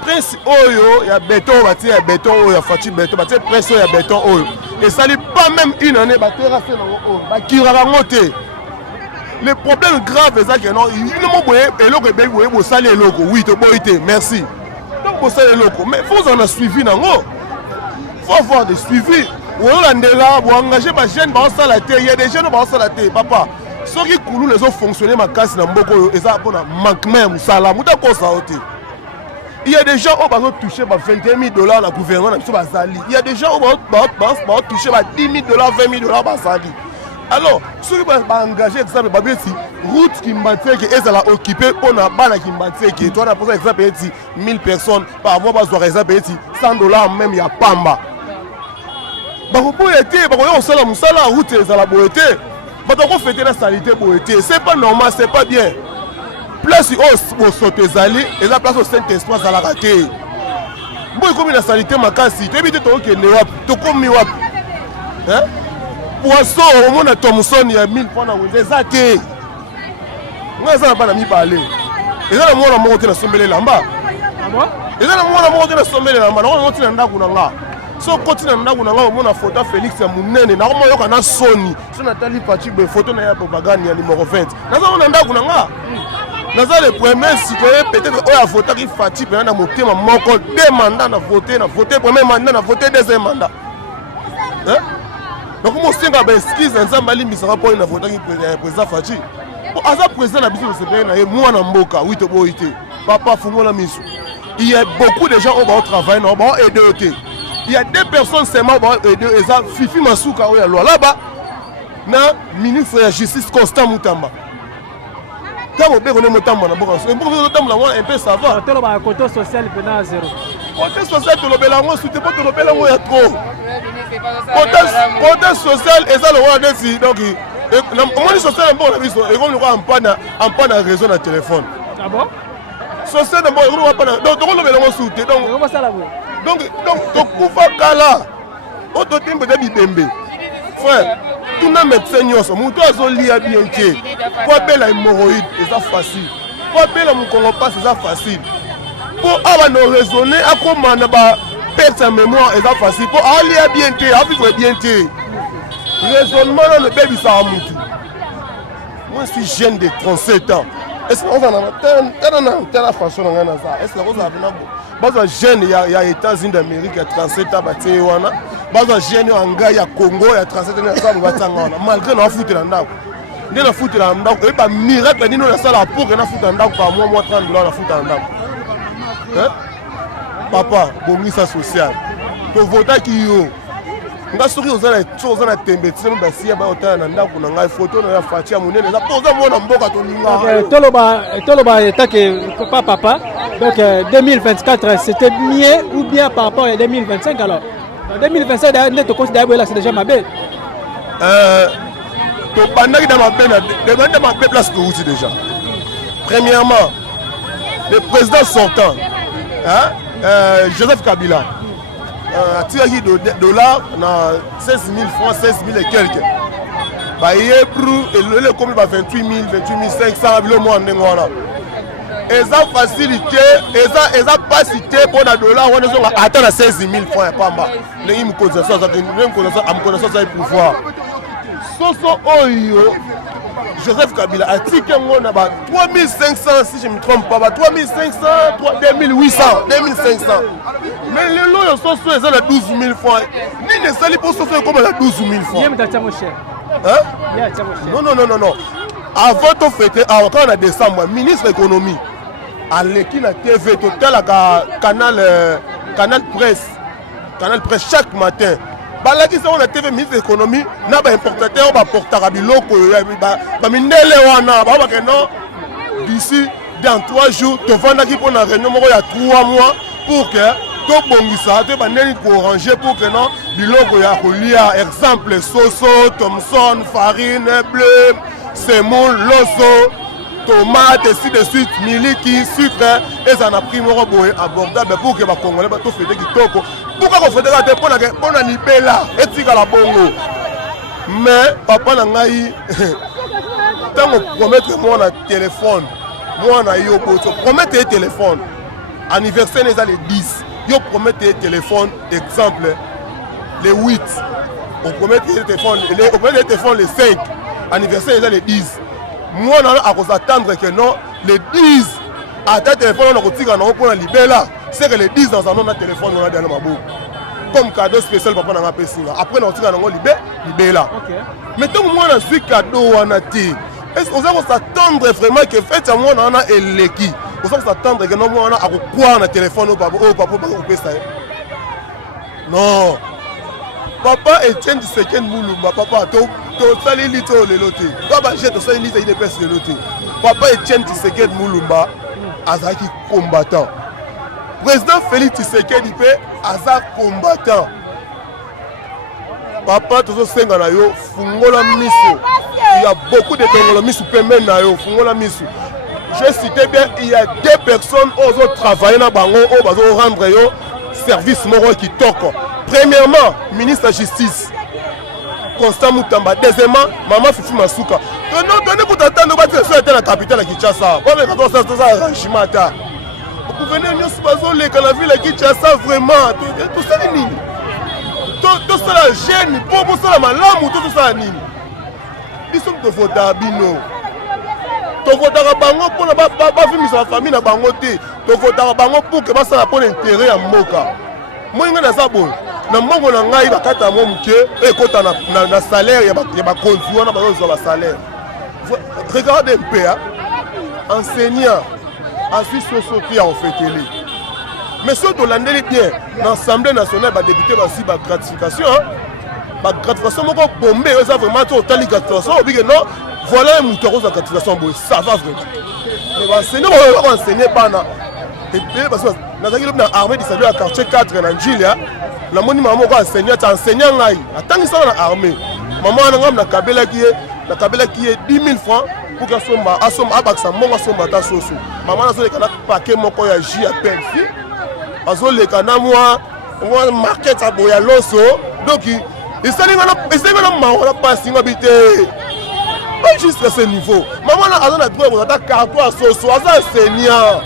Prince Oyo, il y a béton, il y a béton, il y a Fati béton, il y a Prince il y a béton Oyo. Et ça n'est pas même une année, il y a le problème grave c'est que non, il ne saler les locaux. Oui, merci. Donc vous salez les locaux, mais faut en suivi nango. Faut avoir des suivis. Ou on là, vous engagez ma jeune dans la terre, il y a des jeunes dans la terre, papa. Ceux qui coulent les autres fonctionner ma casse dans beaucoup et ça pour manquement ça muta ko ça ôter. Il y a des gens qui ont touché $21 000 la gouvernement il y a des gens qui ont touché $10 000 $20 000 basali. Alors, ceux qui vont engager exemple, route qui m'a dit que est occupée pour la balle qui m'a dit que toi, pour exemple, 1000 personnes par mois, par exemple, $100 même, il y a Pamba. bakoboya te bakoya kosala mosala route ezala boye te bato akofete na salite boye te c'est pas normal c'est pas bien place oyo bosoto ezali eza place au Saint-Esprit azalaka te mbo ekomi na salite makasi toyebi te tokokende wapi tokomi wapi poisson omona Thomson ya 1000 francs na wenze eza te nga eza na bana mibale eza na mwana moko te na sombele elamba eza na mwana moko te na sombele elamba nakomona ntina ndako na nga so koti na ndako na nga omona foto Félix ya monene nakoma yoka na soni so natali Patrick boye foto na ya propagande ya numéro 20 naza mona ndako na nga naza le premier citoyen peut-être oyo avotaki Fati mpena na motema moko 2 mandats na voté premier mandat na voté deuxième mandat nakoma osenga baexcuse nzambe alimbisaka mpo oyo na votaki président Fati aza président na biso tosepeli na ye mwana mboka wi toboyi te papa fungola miso il y a beaucoup de gens oyo baotravaille na baoaide oyo te il y a 2 personnes seulement baoaide eza Fifi Masuka oyo ya loi là-bas na ministre ya justice Constant Mutamba ntango obeko nde motambo na mboka otambola ngo un peu ça va toloba côté social mpena zéro côté social tolobela yango sute mpo tolobela yango ya trop côté social eza lokola neti donc omoni social na mboka na biso ekomi lokola ampa na réseau na téléphone social na mboka ekomi lokola donc tokolobela yango sute donc tokufa kala oyo totimbeza bibembe frère tuna médecin nyonso moto azolia bien te po abela hémorroïde eza facile po abela mokongo mpasi eza facile po awa na raisonne akoma na baperte ya mémoire eza facile po alia bien te avivre bien te raisonnement nano ebebisaka motu moi suis jeune de 37 ans est-ce que tala façon na ngai naza est-ce que nakozala pena bazwa jeune ya États-Unis d'Amérique ya 37 ans batie wana bazwa jeune ya ngai ya Congo ya 37 ans naza batanga wana malgré na afutela ndako nde nafutela ndako eyeba miracle nini oyo nasala pour ke nafutela ndako par mois $30 nafutela ndako papa bongisa social tovotaki yo nga soki oza na tembe tiseno basiya bayotala na ndako na ngai foto na ya Fati ya monene eza mpo oza mwana mboka tolinga toloba etake papa donc 2024 c'était mieux ou bien par rapport à 2025 alors 2025 nde toconsidère boyela c'est déjà mabe tobandaki na mabe place touti déjà premièrement le président sortant Joseph Kabila atiraki dollar na 16 000 francs 16 000 et quelques bayebru elele ekomi ba 28 500 bilo mwa ndenge wana eza facilité eza pasi te mpo na dollar wana ezonga ata na 16 000 francs ya pamba ndenge mokonzi azali pouvoir soso oyo Joseph Kabila atiki yango na ba 3500 si je me trompe pas ba 3500 2800 2500 mais lelo yo soso eza na 12 000 francs nini esali mpo soso ekoma na 12 000 francs non avant to fete awa quand na décembre ministre économie aleki na TV totalaka canal presse chaque matin balakisa wana TV ministre économie na baimportateur baportaka biloko bamindele wana babake non d'ici dans 3 jours tovandaki mpo na réunion moko ya 3 mois pour que tobongisa te bandeni korange pour que non biloko ya kolia exemple soso Thomson farine bleu semoule loso tomate ainsi de suite miliki sucre eza na prix moko boye abordable pour que bakongolais batofete kitoko pourquoi kofeteka te mpo na libela etikala bongo mais papa na ngai ntango promettre mwana telefone mwana yo boso promettre ye telefone anniversaire eza le 10 yo promettre ye telefone exemple le 8 on promettre ye telefone le 5 anniversaire eza le 10 mwana akosattendre que non le 10 ata téléphone wana kotika nango mpona libela c'est que le 10 dans un nom na téléphone wana dana maboko comme cadeau spécial papa nanga pesinga après na kotika nango libela mais ntango mwana azwi cadeau wana te oza kosattendre vraiment que fete ya mwana wana eleki oza kosattendre que no mwana akokwara na téléphone oyo papa bakopesa ye non papa Etienne Tshisekedi Mulumba papa tosali liti oyo lelo te to baje tosali liti idps lelo te papa Etienne Tshisekedi Mulumba azalaki combattant président Félix Tshisekedi mpe aza combattant papa tozosenga na yo fungola miso. Il y a beaucoup de tongolo miso pembe na yo fungola miso. Je citais bien, il y a 2 personnes qui ont travaillé dans bango qui vont rendre yo service moro qui toko. Premièrement, ministre de la Justice Constant Mutamba. Deuxièmement, maman Fifi Masuka. Tenez pour t'attendre de la capitale à Kinshasa. Vous venez nous spazoler quand la ville à Kinshasa vraiment. Tout ça est nini. Tout ça la gêne, tout ça la malam, tout ça est nini. Ils sont de Vodabino. Tu voteras bango pour ne pas vivre sur la famille na bango te. Tu voteras bango pour que ça n'a pas d'intérêt à Moka. Moi je suis bon. Na mongo na ngai bakata mo muke e kota na salaire ya ba conduire na ba zo salaire. Regardez un peu enseignant ensuite société en fait télé. Mais ce to landeli bien l'Assemblée nationale ba député ba si ba gratification ba gratification moko bombé ça vraiment to tali gratification obi que non voilà un mouton rose gratification boy ça va vraiment. Mais ba enseignant ba enseigner bana et puis parce que nazaki na armée de salut à quartier 4 na Njilia. La moni maman ko enseignant ngai atangi ça na armée maman na ngam na kabela qui est 10 000 francs pour que asomba abaksa monga somba ta soso maman na so le kana paquet moko ya ji à peine azo le kana moi market a boya loso donc il s'est na maman pas singa bité pas jusqu'à ce niveau maman na azona droit ta carton soso aza enseignant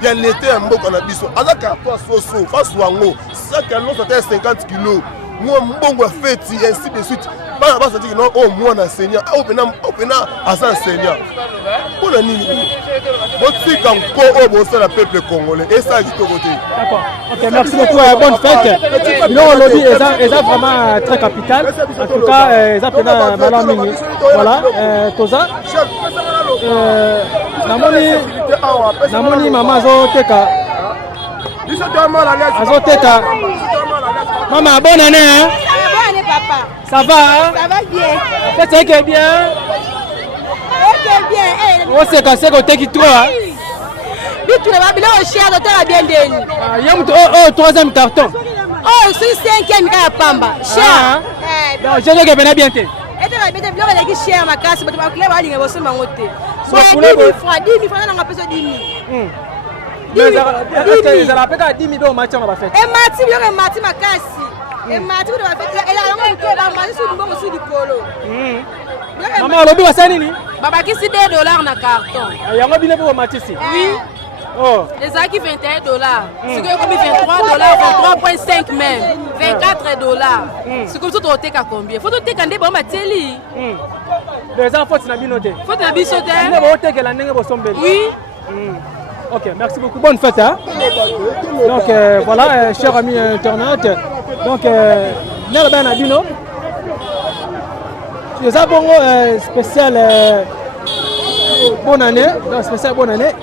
bien l'été mboka na biso aza carton soso face wango ça que non c'était 50 kilos moi mbongo feti ainsi de suite bana basa dit non oh moi enseignant opena asa enseignant pour la nini boti kanko o bosa la peuple congolais et ça dit côté. D'accord. OK, merci beaucoup, bonne fête. Non lobby est vraiment très capital. En tout cas, ça pena malamini. Voilà, toza namoni mama zo teka azoteka. Maman, bonne année hein? Bonne année papa. Ça va hein? Ça va bien. C'est que bien. OK bien. On sait que c'est côté qui toi. Tu vas bien au cher de ta bien deni. Yam oh troisième carton. Oh, c'est cinquième ka pamba. Cher. Donc je veux que bien bien té. Et tu vas bien bien les cher ma casse mais tu vas clair aller bosse mangote. So 10 000 francs na ngapesa 10 000. Mais ça la peka 10 000 au match on va faire. Et mati bien mati makasi. Et mati on va faire et là on va manger sur bongo sur du polo. Maman lobi wa nini? Baba ki si $2 na carton. Yango bile pour match ici. Oui. Oh. Les acquis $21. C'est comme $23, $23.5 même. $24. C'est comme ça tu as combien? Faut te kande ba mateli. Les enfants na binoté. Faut na bisoté. Ne ba oteke la ndenge bo sombeli. Oui. OK, merci beaucoup. Bonne fête hein. Donc voilà chers amis internautes. Donc Nelba na bino. Les abongo spécial bonne année, donc spécial bonne année.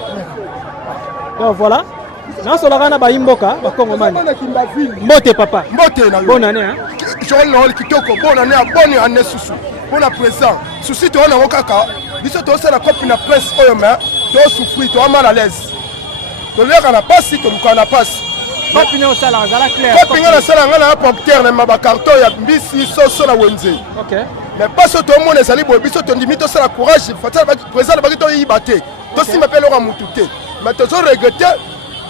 Donc voilà. Dans ce lagana ba imboka ba Congomani. Mbote papa. Mbote na yo. Bonne année hein. Joël Noël kitoko bonne année susu. Pour la présent. Souci to na okaka. Biso to sala copie na presse oyo ma to souffrir to mal à l'aise. To leka na passe to luka na passe. Opinion sala ngala clair. Opinion na sala ngala porteur na ba carton ya mbisi soso na wenze. OK. Mais pas ce tout le monde est allé pour biso to ndimi to sala courage fatala ba présent ba to yibate. To si m'appelle ora mutute. Mais to zo regretter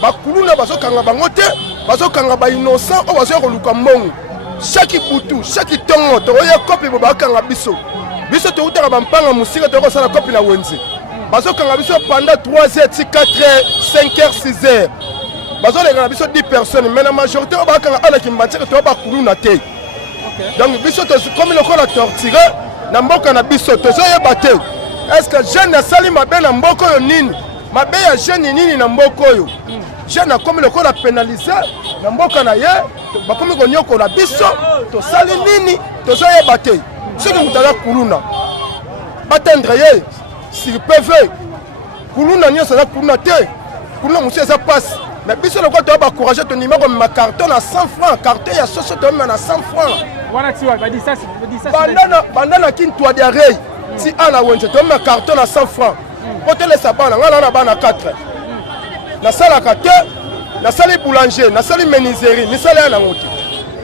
ba kuluna bazo kanga bango te, bazo kanga ba innocent o bazo ko luka mbongo. Chaque boutou, chaque tongo to ya copie ba kanga biso. Biso to utaka ba mpanga musika to ko sala copie na wenze. Bazo kanga biso pendant 3h, 4h, 5h, 6h. Bazo les gars biso 10 personnes, mais la majorité ba kanga ala ki mbatire to ba kuluna te. Donc biso to comme le corps a torturé na mboka na biso to zo yebate. Est-ce que jeune na sali mabe na mboko yo nini? Mabe ya jeune nini na mboko yo? Jeune a comme le corps a pénalisé na mboka na ye, ba comme ko nyoko na biso to sali nini? To zo yebate. Ce que mutala kuluna. Batendre ye s'il peut kuluna nyo ça kuluna te. Kuluna musi ça passe. Mais biso le quoi to ba courage ton numéro ma carton à 100 francs, carton ya soso to même à 100 francs. Voilà tu vois, va dire ça. Bandana kin toi derrière. Si ala wonje to même carton à 100 francs. Côté les sabana ngala na bana 4. Na sala kate, na sali boulanger, na sali menuiserie, ni sala na ngote.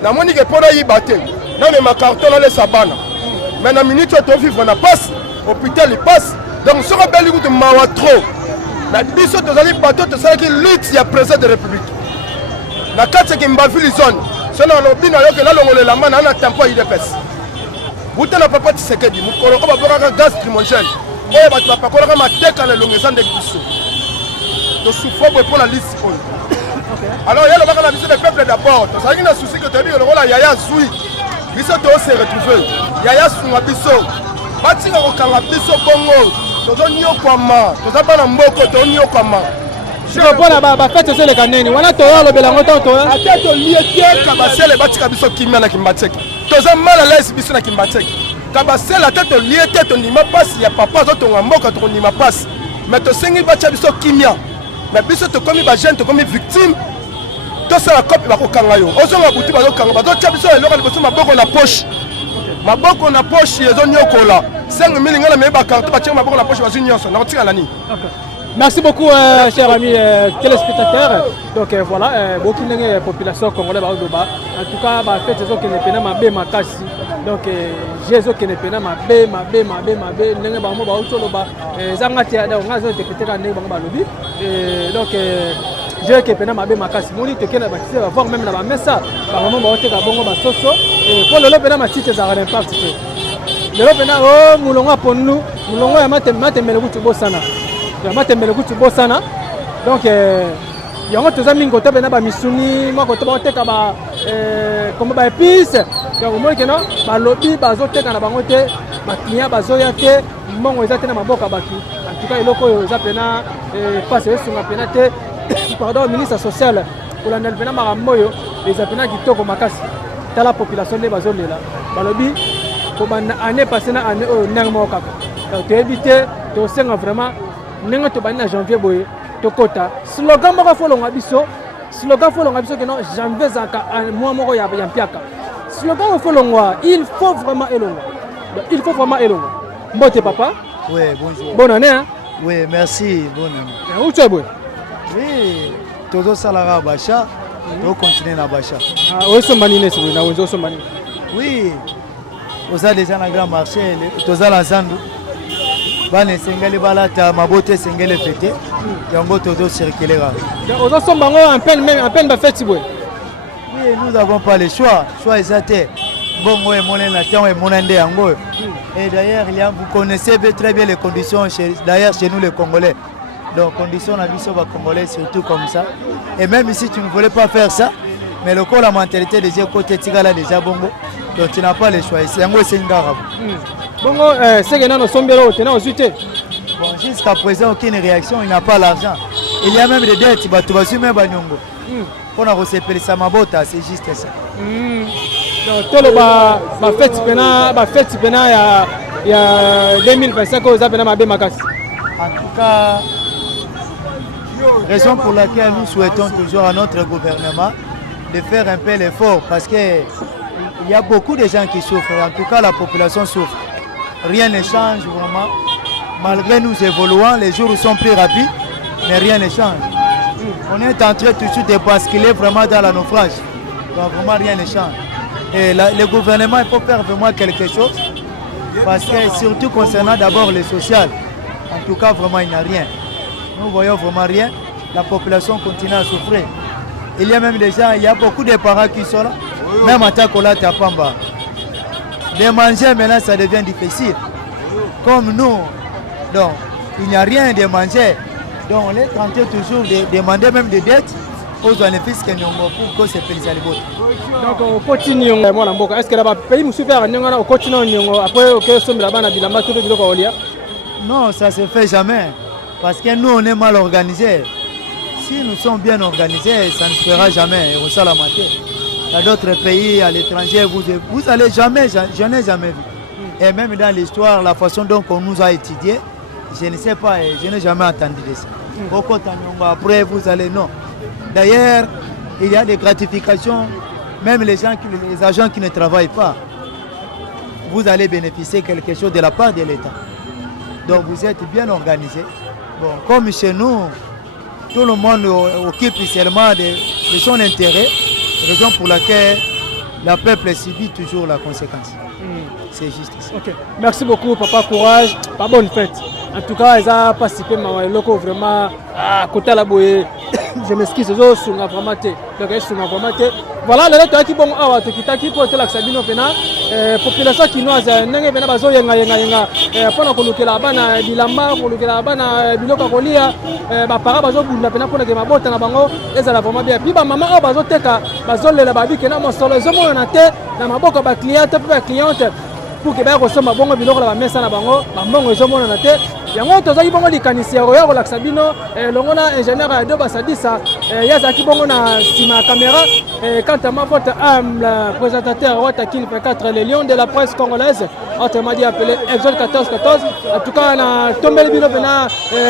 Na moni ke pona yibate. namema carton nalesa bana mais na minute oyo tovivre na passe hôpital epasse donc soko beli kutu mawa trop na biso tozali bato tosalaki lutte ya président de république na kati ya kimbavili zone sona alobi na yoke nalongolela mana na tempo ya idps buta na papa Tshisekedi mokolo oyo babokaka gaz trimogène oyo bato bapakolaka mateka na elongo eza ndenge biso tosouffre boye mpo na liste oyo alors ye lobaka na biso le peuple d'abord tozalaki na souci ke toyebi lokola yaya zwi biso toose retrouve yaya sunga biso batika kokanga biso bongo tozonyokwama toza bana mboko tozonyokwama mpona bafete ezoleka nini wana toya alobela yango ntango toya ate tolie te kabasele batika biso kimia na kimbateke toza mal à l'aise biso na kimbateke kabasele ate tolie te tondima mpasi ya papa azotonga mboka tokondima mpasi mais tosengi batia biso kimia mais biso tokomi bajeune tokomi victime tosala kopi bakokanga yo ozonga butu bazokanga bazotia biso eloko liboso maboko na poche ezonyokola 5 000 nga na meyeba karto batia maboko na poche bazwi nyonso nakotikala nini. Merci beaucoup, chers amis téléspectateurs. Donc voilà, beaucoup de population congolaise. En tout cas, faites ce que nous avons fait ma casse. Donc, Jésus qui n'est pas ma bé, n'est pas ma auto loba. Zangatia, donc, on a interprété la nez bamba lobby. Donc, Jésus qui est pas ma bé ma casse. Moni te kena bâtisse, voir même la messa. Par moment, on va te bongo ma soso. Et pour le lobe na ma tite ça rien pas. Le lobe na oh moulonga pour nous, moulonga ya mate melebutu bosana. Matembele kutu bosana donc yango toza mingi kote bena ba misuni mwa kote ba teka ba comme ba épices donc moi que non ba lobby bazo teka na bango te ba client bazo ya te mbongo eza te na maboka batu en tout cas eloko yo eza pena passe esunga pena te pardon ministre social pour la pena maramoyo eza pena kitoko makasi ta la population de bazo lela ba lobby ko bana année passée na année nang mo kaka donc éviter to senga vraiment ndenge tobandi na janvier boye tokota slogan moko folonga biso que non janvier zaka mois moko ya mpiaka slogan folongwa il faut vraiment elonga mbote papa oui bonjour bonne année hein? Oui merci bonne année où tu es boy oui todo salara bacha to continuer na bacha o sombani ne so na wenzo sombani oui oza déjà na grand marché toza la zandu bane sengeli balata mabote sengeli fete yango todo circuler ozo sombango en peine ba fête boy oui nous n'avons pas le choix exacté bongo et moné na temps et monende yango et d'ailleurs vous connaissez très bien les conditions chez nous les Congolais donc conditions na biso ba Congolais surtout comme ça et même ici tu ne voulais pas faire ça mais le la mentalité déjà côté tigala déjà bongo donc tu n'as pas le choix c'est yango sengara bongo c'est que nous sommes là au suite. Bon, jusqu'à présent aucune réaction, il n'a pas l'argent. Il y a même des dettes, tu vas suivre même Banyongo. On a reçu ça mabota, c'est juste ça. Donc tout le fête pena il y a 2025 aux appels ma bémakas. En tout cas, raison pour laquelle nous souhaitons toujours à notre gouvernement de faire un peu l'effort parce que il y a beaucoup de gens qui souffrent. En tout cas, la population souffre. Rien ne change vraiment. Malgré nous évoluons, les jours sont plus rapides, mais rien ne change. On est en train toujours de basculer vraiment dans la naufrage. Donc vraiment rien ne change. Et le gouvernement, il faut faire vraiment quelque chose. Parce que surtout concernant d'abord le social, en tout cas vraiment il n'y a rien. Nous voyons vraiment rien. La population continue à souffrir. Il y a même des gens, il y a beaucoup de parents qui sont là. Même à Takola, Tapamba. De manger maintenant ça devient difficile. Comme nous, donc il n'y a rien de manger. Donc on est tenté toujours de demander même des dettes aux bénéfices que nous avons pour que ces pays aient. Donc on continue. Est-ce que le pays nous super on continue après que sommes là-bas na bilamba tout le ko olia? Non, ça se fait jamais. Parce que nous on est mal organisés. Si nous sommes bien organisés, ça ne se fera jamais. On s'en la mater. Dans d'autres pays, à l'étranger, vous allez jamais, je n'ai jamais vu. Et même dans l'histoire, la façon dont on nous a étudié, je ne sais pas, je n'ai jamais entendu de ça. Après, vous allez, non. D'ailleurs, il y a des gratifications, même les agents qui ne travaillent pas, vous allez bénéficier quelque chose de la part de l'État. Donc vous êtes bien organisé. Bon, comme chez nous, tout le monde occupe seulement de son intérêt. Raison pour laquelle le peuple subit toujours la conséquence. C'est juste ça. Ok. Merci beaucoup, papa, courage, pas bonne fête. En tout cas, ils ont participé à loko vraiment à côté la boue. Je m'excuse, je suis vraiment té. Donc je suis vraiment té. Voilà, le reste qui bon awa to kitaki pour te l'axabino pena. Population chinoise n'engé pena bazo yenga. Pendant que nous la bana bilamba, pour que la bana biloko kolia, ba para bazo bunda pena pour que ma bota na bango, ezala vraiment bien. Puis ba maman awa bazo teka, bazo le la babi kena mo solo zomo na te na maboko ba client pe ba cliente. Pour que ba resoma bongo biloko la mesa na bango, ba mbongo ezomona na te. Yango tozaki bongo likanisi ya roya relaxa bino longo na ingénieur ya do basadisa yazaki bongo na sima caméra quant à ma votre âme présentateur Watakil P4 les lions de la presse congolaise autrement dit appelé Exode 14 en tout cas na tombeli bino pena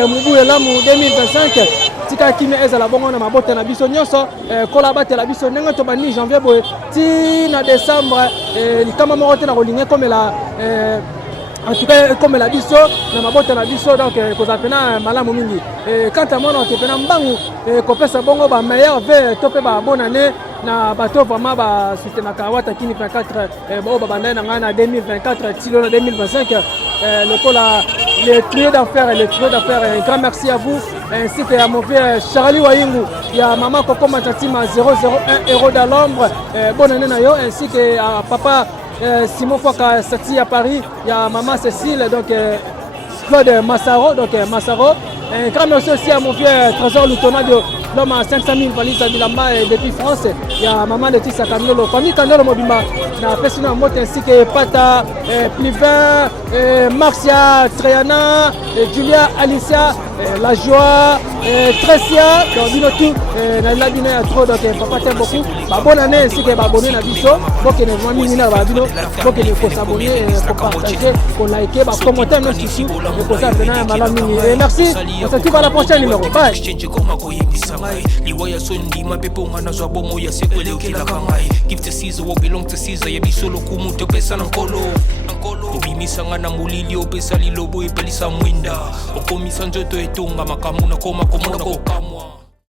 mubu elamu 2025 tika kimi ezala bongo na mabota na biso nyonso kolabate la biso ndenge to bani janvier boye ti na décembre likama moko te na kolinga comme la en tout cas comme la biso na mabota na biso donc kozapena malamu mingi quant à moi on te pena mbangu kopesa bongo ba meilleur vœu to pe ba bonne année na bato vraiment ba soutenaka Watakini 24 bo ba banda na ngana 2024 tilo na 2025 le kola le trio d'affaires un grand merci à vous ainsi que à mon frère Charlie Waingu ya maman Coco Matatima 001 € dans l'ombre bonne année na yo ainsi que à papa Simon Fouaka Sati à Paris, il y a maman Cécile, donc Claude Massaro, un grand merci aussi à mon frère Trésor Loutona de l'homme à 500 000 valises à Bilamba depuis France, il y a maman de Tissa Canolo, famille Canolo Mobimba, na Pessina Mote ainsi que Pata, Plivin, Marcia, Triana, Julia, Alicia, La Joie, Trecia, donc bino tout, na bino ya trop, donc papa t'aime beaucoup, bonne année ainsi que abonné na biso, donc ne vraiment minina ba bino, donc il faut s'abonner, faut partager, faut liker, commenter même ici, et pour ça maintenant malam mini. Et merci, on se retrouve à la prochaine numéro. Bye. Liwaya sondi mapeponga na zwa bomo ya sekwele ukilaka ngai. Give to Caesar what belong to Caesar. Ya bisolo kumuto pesa na nkolo. Obimisanga na mulili opesa lilobo epelisa mwinda. Okomisa njoto etonga makamu na koma komona kokamwa.